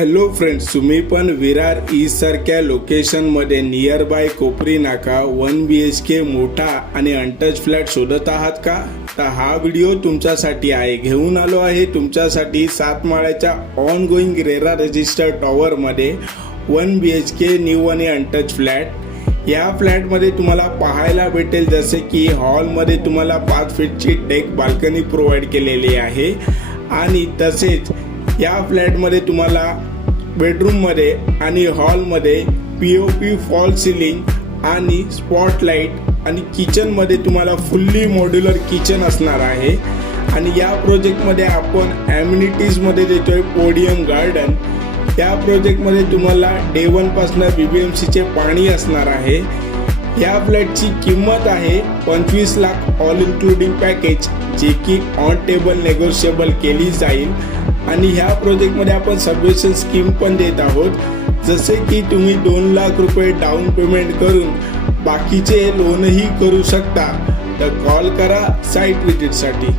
Hello friends, तुम्ही पण Virar east सारख्या लोकेशनमध्ये नियर बाय कोपरी नाका 1 BHK मोठा आणि अनटच फ्लॅट शोधत आहात का? तर हा व्हिडिओ तुमच्यासाठी आहे. घेऊन आलो आहे तुमच्यासाठी 7 माळ्याच्या ऑन गोईंग रेरा रजिस्टर्ड टॉवरमध्ये 1 BHK न्यू आणि अनटच फ्लॅट. या फ्लॅटमध्ये तुम्हाला पाहायला भेटेल जसे की हॉलमध्ये तुम्हाला 5 फीटची डेक बाल्कनी प्रोव्हाइड केलेली आहे आणि तसेच या फ्लॅटमध्ये तुम्हाला बेडरूममध्ये आणि हॉलमध्ये POP फॉल सिलिंग आणि स्पॉटलाइट आणि किचनमध्ये तुम्हाला फुल्ली मॉड्युलर किचन असणार आहे. आणि या प्रोजेक्टमध्ये आपण ॲम्युनिटीजमध्ये देतोय पोडियम गार्डन. या प्रोजेक्टमध्ये तुम्हाला डे 1 पासून BBMCचे पाणी असणार आहे. या फ्लॅटची किंमत आहे 25 लाख ऑल इन्क्लुडिंग पॅकेज, जे की ऑन टेबल नेगोशिएबल केली जाईल. आणि ह्या प्रोजेक्टमध्ये आपण सबवेशन स्कीम पण देत आहोत, जसे की तुम्ही 2 लाख रुपये डाऊन पेमेंट करून बाकीचे लोनही करू शकता. तर कॉल करा साईट व्हिजिटसाठी.